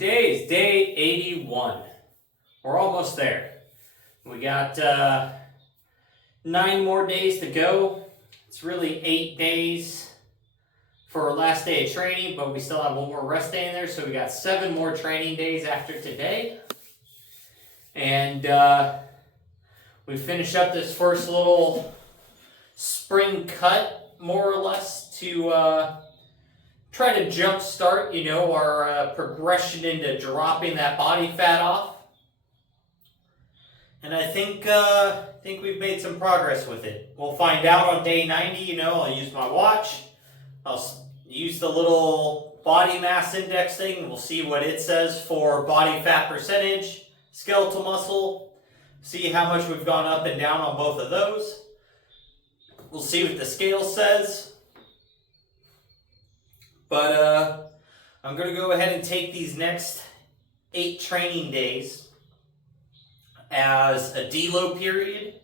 Today is day 81. We're almost there. We got 9 more days to go. It's really 8 days for our last day of training, but we still have one more rest day in there, so we got 7 more training days after today. And we finished up this first little spring cut, more or less, to try to jumpstart, our progression into dropping that body fat off. And I think we've made some progress with it. We'll find out on day 90. I'll use my watch. I'll use the little body mass index thing. We'll see what it says for body fat percentage, skeletal muscle. See how much we've gone up and down on both of those. We'll see what the scale says. But I'm going to go ahead and take these next 8 training days as a deload period.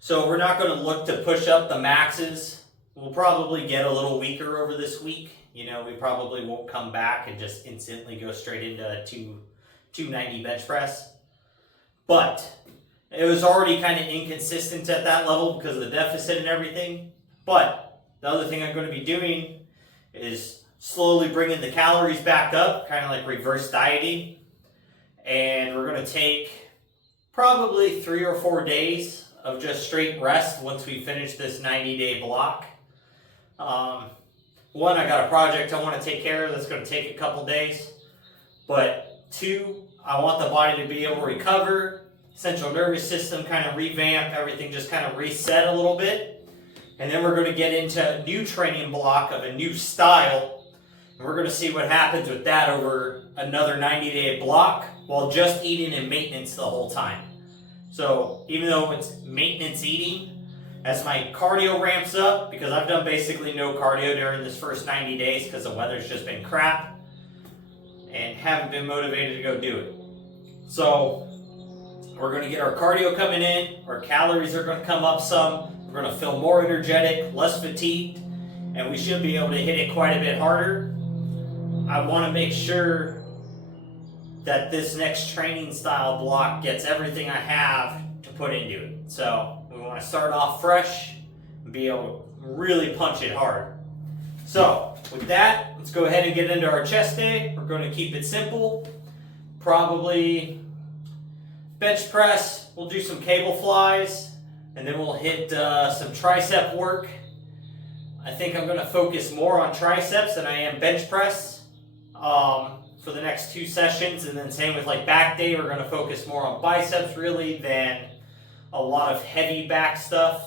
So we're not going to look to push up the maxes. We'll probably get a little weaker over this week. We probably won't come back and just instantly go straight into a 290 bench press. But it was already kind of inconsistent at that level because of the deficit and everything. But the other thing I'm going to be doing is slowly bringing the calories back up, kind of like reverse dieting. And we're going to take probably 3 or 4 days of just straight rest once we finish this 90-day block. One, I got a project I want to take care of that's going to take a couple days. But 2, I want the body to be able to recover, central nervous system kind of revamp, everything just kind of reset a little bit. And then we're going to get into a new training block of a new style. And we're going to see what happens with that over another 90-day block while just eating and maintenance the whole time. So even though it's maintenance eating, as my cardio ramps up, because I've done basically no cardio during this first 90 days because the weather's just been crap and haven't been motivated to go do it. So we're going to get our cardio coming in, our calories are going to come up some, we're going to feel more energetic, less fatigued, and we should be able to hit it quite a bit harder. I want to make sure that this next training style block gets everything I have to put into it. So we want to start off fresh and be able to really punch it hard. So with that, let's go ahead and get into our chest day. We're going to keep it simple. Probably bench press, we'll do some cable flies, and then we'll hit some tricep work. I think I'm going to focus more on triceps than I am bench press for the next 2 sessions. And then same with like back day, we're going to focus more on biceps really than a lot of heavy back stuff.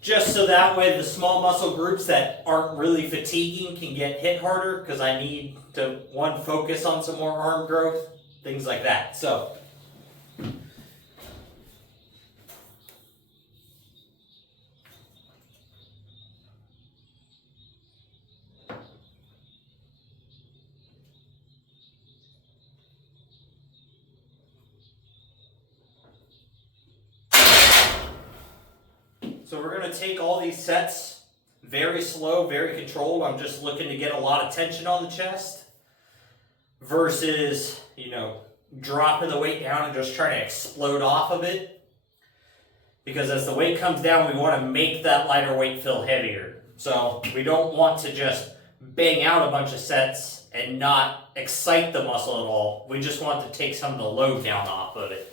Just so that way the small muscle groups that aren't really fatiguing can get hit harder, because I need to, one, focus on some more arm growth, things like that. So we're going to take all these sets very slow, very controlled. I'm just looking to get a lot of tension on the chest versus, dropping the weight down and just trying to explode off of it. Because as the weight comes down, we want to make that lighter weight feel heavier. So we don't want to just bang out a bunch of sets and not excite the muscle at all. We just want to take some of the load down off of it.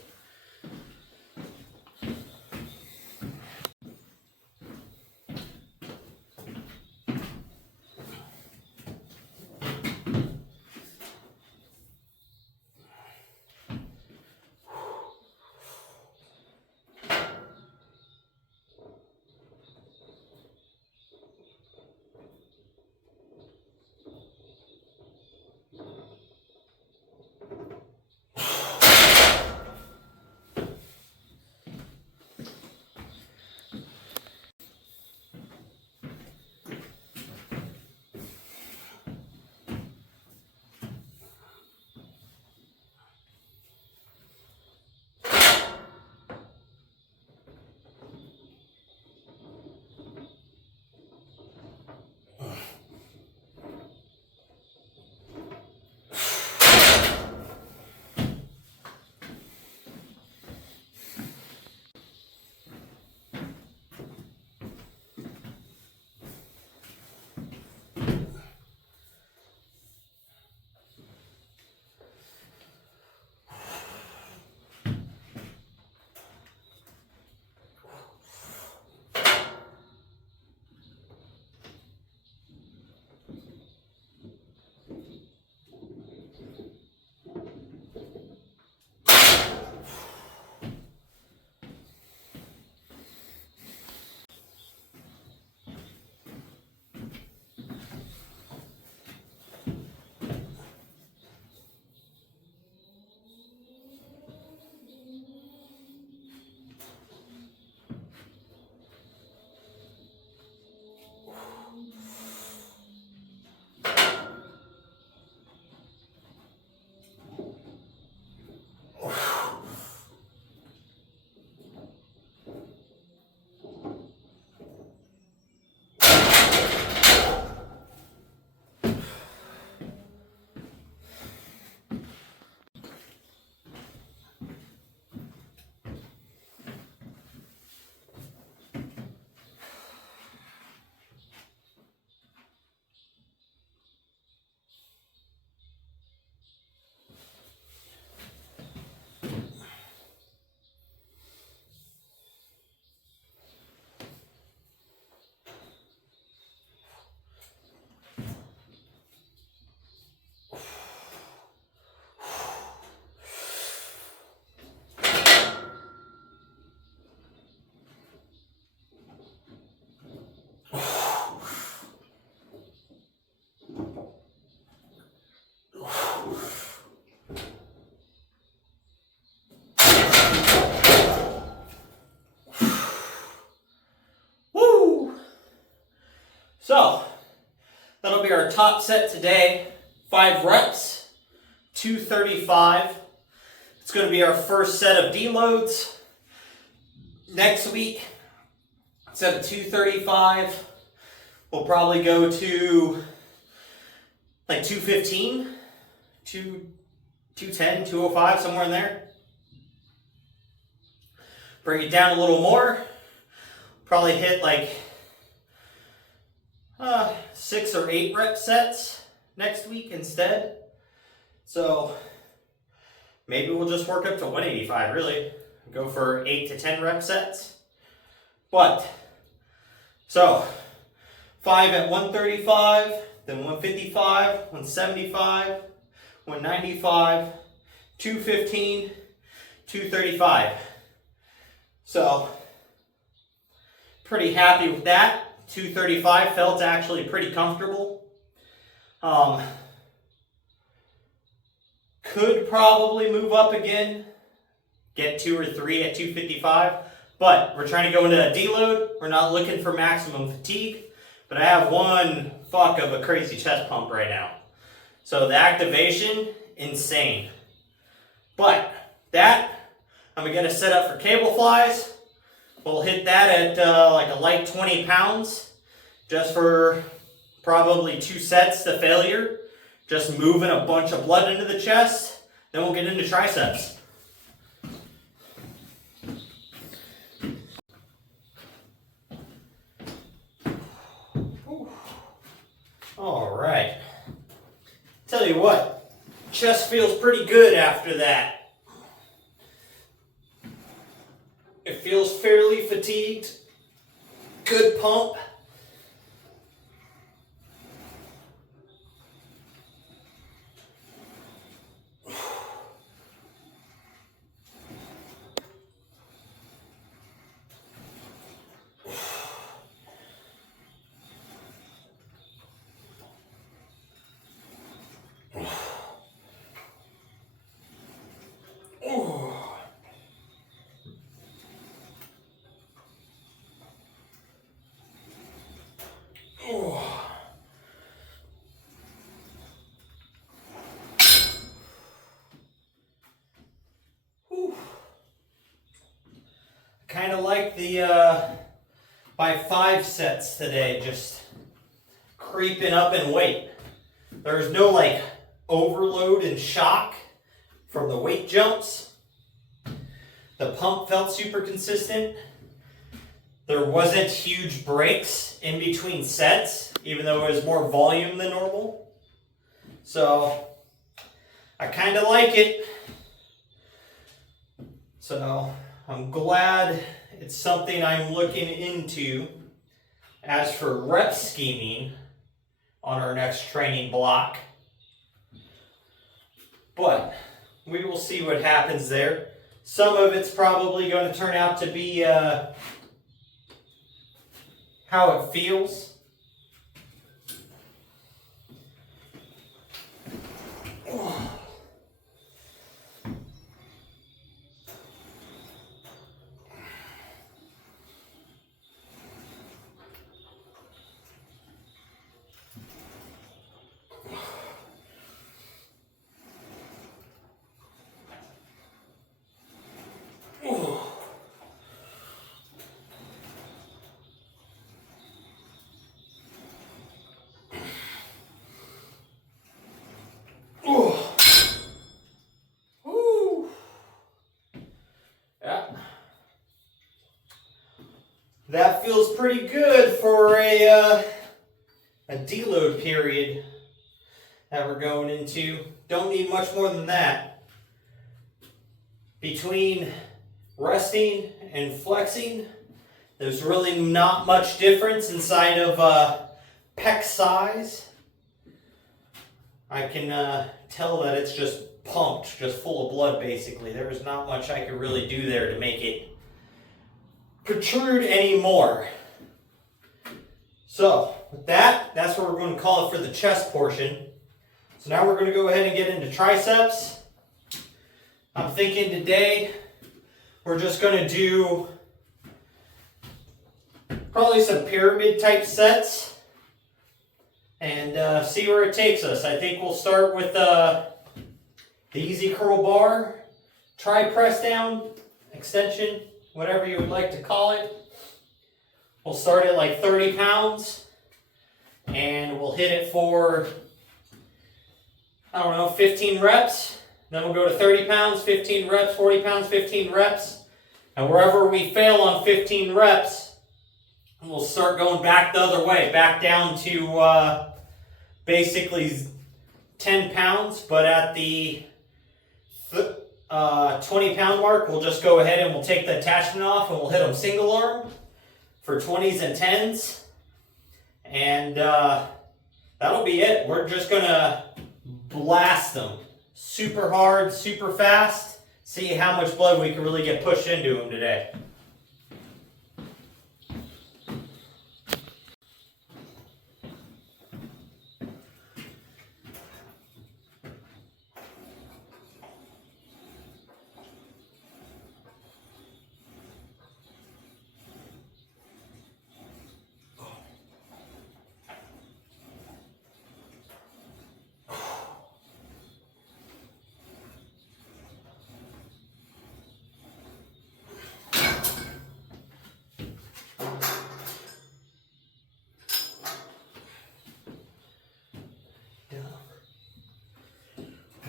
Woo! So, that'll be our top set today. 5 reps, 235. It's going to be our first set of deloads. Next week, instead of 235, we'll probably go to like 215, 210, 205, somewhere in there. Bring it down a little more. Probably hit like 6 or 8 rep sets next week instead. So maybe we'll just work up to 185 really. Go for 8 to 10 rep sets. But, so 5 at 135, then 155, 175, 195, 215, 235. So, pretty happy with that. 235 felt actually pretty comfortable. Could probably move up again, get 2 or 3 at 255, but we're trying to go into a deload. We're not looking for maximum fatigue, but I have one fuck of a crazy chest pump right now. So the activation, insane. But that, I'm gonna set up for cable flies. We'll hit that at like a light 20 pounds, just for probably 2 sets to failure. Just moving a bunch of blood into the chest. Then we'll get into triceps. All right. Tell you what, chest feels pretty good after that. It feels fairly fatigued. Good pump. Kind of like the by 5 sets today, just creeping up in weight. There's no like overload and shock from the weight jumps. The pump felt super consistent. There wasn't huge breaks in between sets, even though it was more volume than normal. So I kind of like it. So I'm glad it's something I'm looking into. As for rep scheming on our next training block, but we will see what happens there. Some of it's probably going to turn out to be how it feels. That feels pretty good for a deload period that we're going into. Don't need much more than that. Between resting and flexing, there's really not much difference inside of pec size. I can tell that it's just pumped, just full of blood basically. There was not much I could really do there to make it protrude anymore. So with that, that's what we're going to call it for the chest portion. So now we're going to go ahead and get into triceps. I'm thinking today we're just going to do probably some pyramid type sets and see where it takes us. I think we'll start with the easy curl bar, try press down, extension, whatever you would like to call it. We'll start at like 30 pounds and we'll hit it for, I don't know, 15 reps. Then we'll go to 30 pounds, 15 reps, 40 pounds, 15 reps. And wherever we fail on 15 reps, we'll start going back the other way, back down to basically 10 pounds. But at the 20 pound mark, we'll just go ahead and we'll take the attachment off and we'll hit them single arm for 20s and 10s. And that'll be it. We're just going to blast them super hard, super fast. See how much blood we can really get pushed into them today.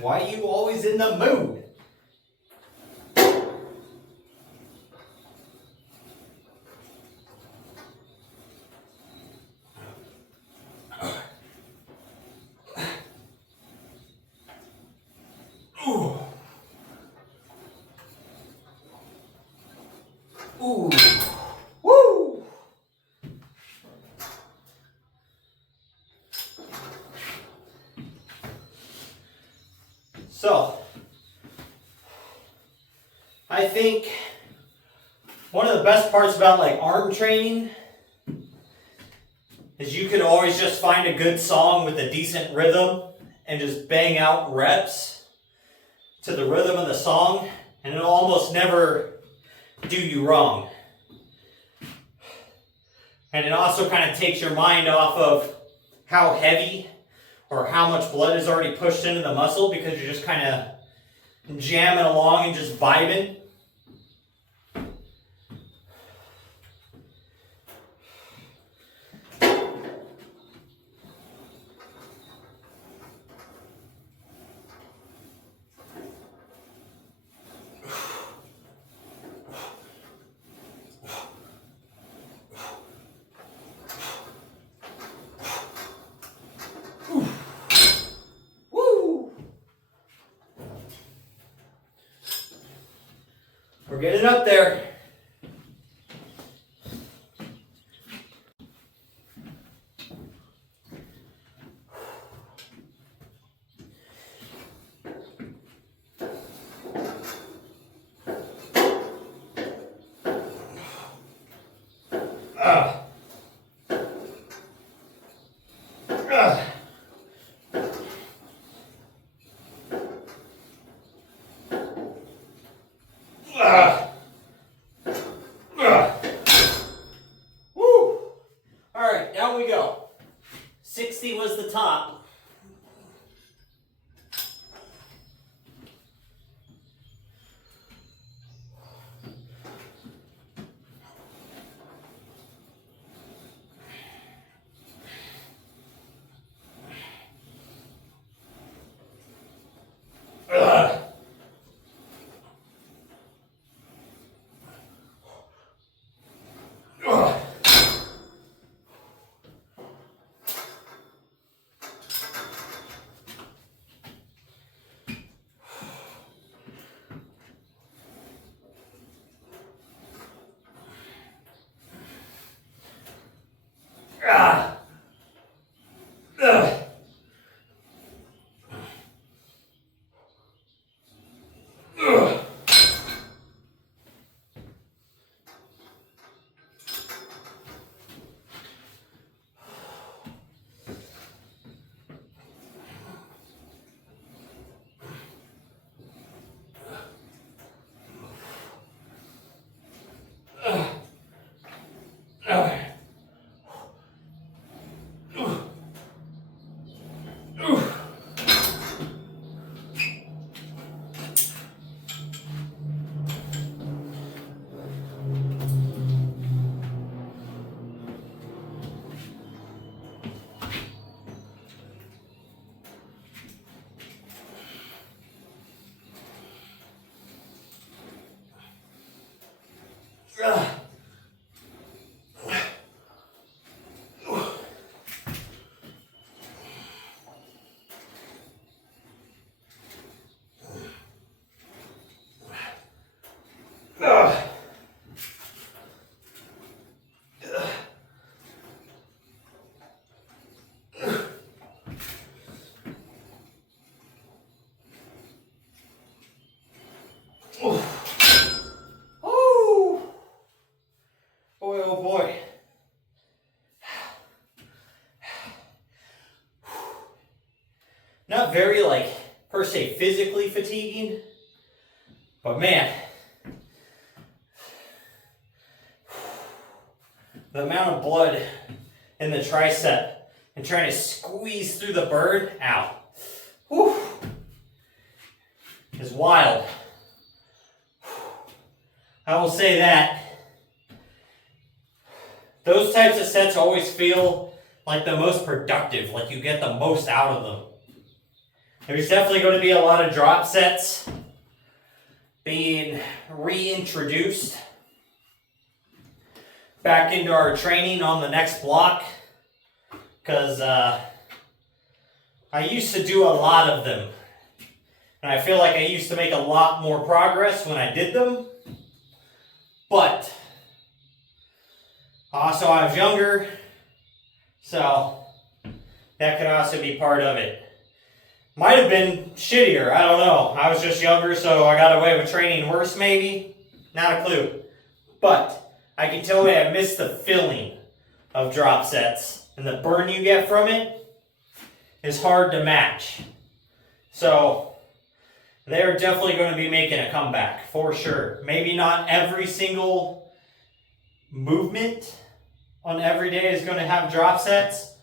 Why are you always in the mood? Ooh. Ooh. Woo. So, I think one of the best parts about like arm training is you can always just find a good song with a decent rhythm and just bang out reps to the rhythm of the song, and it'll almost never do you wrong. And it also kind of takes your mind off of how heavy or how much blood is already pushed into the muscle, because you're just kind of jamming along and just vibing. We're getting up there. Woo! Alright, down we go. 60 was the top. Oh boy, oh boy. Not very, like, per se physically fatiguing, but man, the amount of blood in the tricep and trying to squeeze through the burn, ow, whew, is wild. I will say that those types of sets always feel like the most productive, like you get the most out of them. There's definitely going to be a lot of drop sets being reintroduced back into our training on the next block, because I used to do a lot of them, and I feel like I used to make a lot more progress when I did them, but also I was younger, so that could also be part of it. Might have been shittier, I don't know. I was just younger, so I got away with training worse maybe. Not a clue. But I can tell you I miss the feeling of drop sets. And the burn you get from it is hard to match. So they're definitely going to be making a comeback, for sure. Maybe not every single movement on every day is going to have drop sets,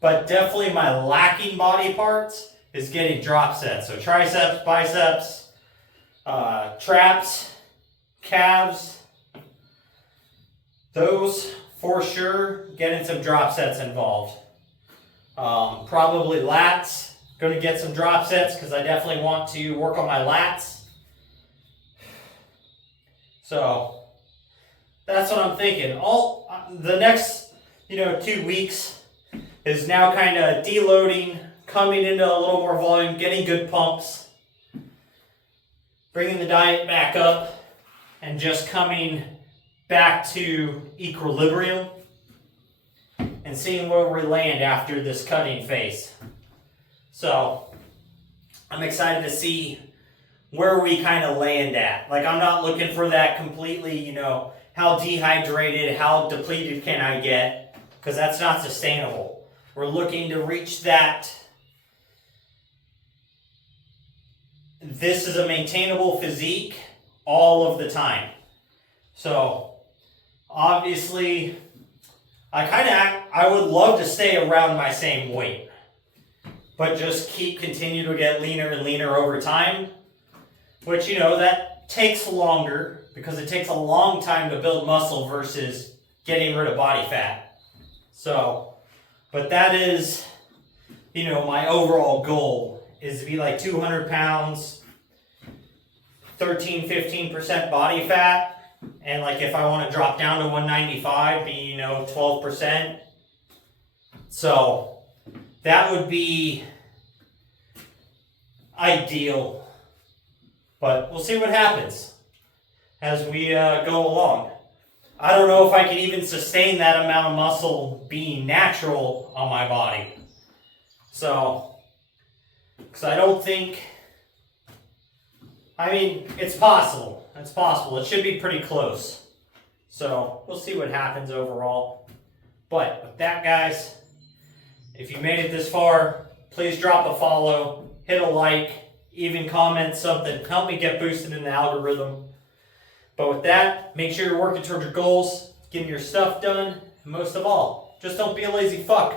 but definitely my lacking body parts is getting drop sets. So triceps, biceps, traps, calves, those for sure getting some drop sets involved. Probably lats, going to get some drop sets because I definitely want to work on my lats. So that's what I'm thinking. All the next 2 weeks is now kind of deloading, coming into a little more volume, getting good pumps, bringing the diet back up, and just coming back to equilibrium and seeing where we land after this cutting phase. So I'm excited to see where we kind of land at. Like, I'm not looking for that completely, how dehydrated, how depleted can I get, because that's not sustainable. We're looking to reach that. This is a maintainable physique all of the time. So obviously I would love to stay around my same weight, but just continue to get leaner and leaner over time, which that takes longer because it takes a long time to build muscle versus getting rid of body fat. So, but that is, my overall goal is to be like 200 pounds, 13-15% body fat, and like if I want to drop down to 195, be 12%. So that would be ideal, but we'll see what happens as we go along. I don't know if I can even sustain that amount of muscle being natural on my body. So, because I don't think, it's possible. It's possible. It should be pretty close. So, we'll see what happens overall. But with that, guys, if you made it this far, please drop a follow, hit a like, even comment something. Help me get boosted in the algorithm. But with that, make sure you're working towards your goals, getting your stuff done, and most of all, just don't be a lazy fuck.